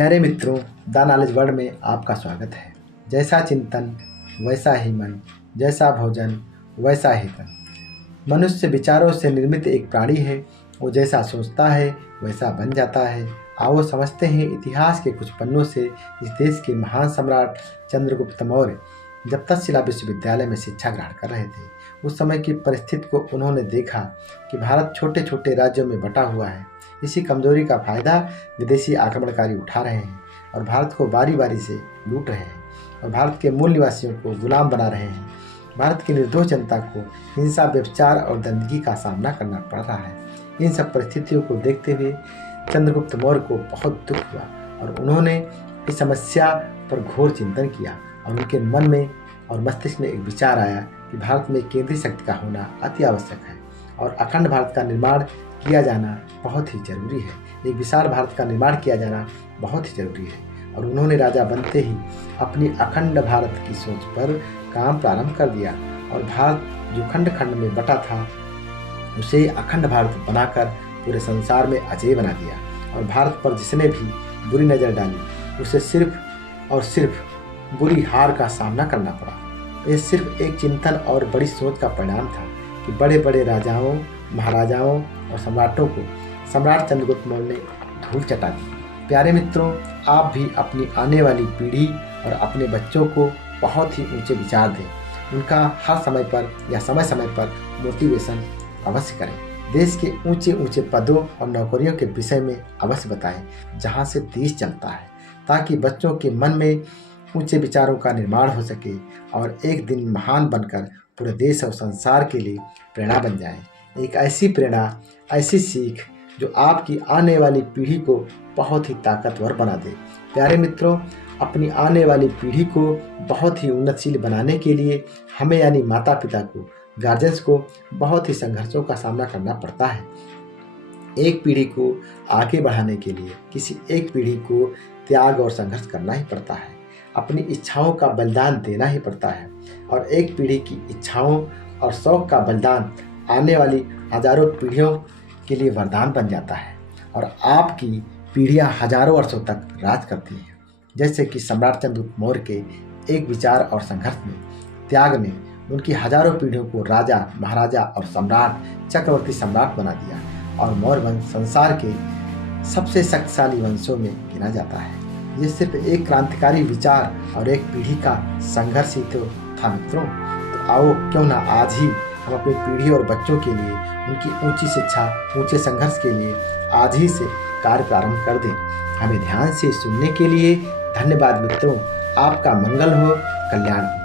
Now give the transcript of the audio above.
प्यारे मित्रों, the knowledge world में आपका स्वागत है। जैसा चिंतन वैसा ही मन, जैसा भोजन वैसा ही तन। मनुष्य विचारों से निर्मित एक प्राणी है। वो जैसा सोचता है वैसा बन जाता है। आओ समझते हैं इतिहास के कुछ पन्नों से इस देश के महान सम्राट चंद्रगुप्त मौर्य जब तक्षशिला विश्वविद्यालय में शिक्षा ग्रहण कर रहे थे, उस समय की परिस्थिति को उन्होंने देखा कि भारत छोटे छोटे राज्यों में बटा हुआ है। इसी कमजोरी का फायदा विदेशी आक्रमणकारी उठा रहे हैं और भारत को बारी बारी से लूट रहे हैं और भारत के मूल निवासियों को गुलाम बना रहे हैं। भारत की निर्दोष जनता को हिंसा, व्यभिचार और दंडगी का सामना करना पड़ रहा है। इन सब परिस्थितियों को देखते हुए चंद्रगुप्त मौर्य को बहुत दुख हुआ और उन्होंने इस समस्या पर घोर चिंतन किया और उनके मन में और मस्तिष्क में एक विचार आया कि भारत में केंद्रीय शक्ति का होना अति आवश्यक है और अखंड भारत का निर्माण किया जाना बहुत ही जरूरी है। एक विशाल भारत का निर्माण किया जाना बहुत ही जरूरी है और उन्होंने राजा बनते ही अपनी अखंड भारत की सोच पर काम प्रारंभ कर दिया और भारत जो खंड खंड में बटा था उसे अखंड भारत बनाकर पूरे संसार में अजय बना दिया और भारत पर जिसने भी बुरी नज़र डाली उसे सिर्फ और सिर्फ बुरी हार का सामना करना पड़ा। यह सिर्फ एक चिंतन और बड़ी सोच का परिणाम था कि बड़े बड़े राजाओं, महाराजाओं और सम्राटों को सम्राट चंद्रगुप्त मौर्य ने धूल चटा दी। प्यारे मित्रों, आप भी अपनी आने वाली पीढ़ी और अपने बच्चों को बहुत ही ऊंचे विचार दें। उनका हर समय पर या समय समय पर मोटिवेशन अवश्य करें। देश के ऊंचे ऊंचे पदों और नौकरियों के विषय में अवश्य बताएं जहां से देश चलता है, ताकि बच्चों के मन में ऊंचे विचारों का निर्माण हो सके और एक दिन महान बनकर पूरे देश और संसार के लिए प्रेरणा बन जाए। एक ऐसी प्रेरणा, ऐसी सीख जो आपकी आने वाली पीढ़ी को बहुत ही ताकतवर बना दे। प्यारे मित्रों, अपनी आने वाली पीढ़ी को बहुत ही उन्नतशील बनाने के लिए हमें यानी माता पिता को, गार्जियंस को बहुत ही संघर्षों का सामना करना पड़ता है। एक पीढ़ी को आगे बढ़ाने के लिए किसी एक पीढ़ी को त्याग और संघर्ष करना ही पड़ता है। अपनी इच्छाओं का बलिदान देना ही पड़ता है और एक पीढ़ी की इच्छाओं और शौक का बलिदान आने वाली हजारों पीढ़ियों के लिए वरदान बन जाता है और आपकी पीढ़ियां हजारों वर्षों तक राज करती हैं। जैसे कि सम्राट चंद्रगुप्त मौर्य के एक विचार और संघर्ष में, त्याग ने उनकी हजारों पीढ़ियों को राजा, महाराजा और सम्राट, चक्रवर्ती सम्राट बना दिया और मौर्य वंश संसार के सबसे शक्तिशाली वंशों में गिना जाता है। ये सिर्फ एक क्रांतिकारी विचार और एक पीढ़ी का संघर्ष ही तो था मित्रों। तो आओ क्यों ना आज ही हम अपनी पीढ़ी और बच्चों के लिए, उनकी ऊंची शिक्षा, ऊंचे संघर्ष के लिए आज ही से कार्य प्रारंभ कर दें। हमें ध्यान से सुनने के लिए धन्यवाद मित्रों। आपका मंगल हो, कल्याण हो।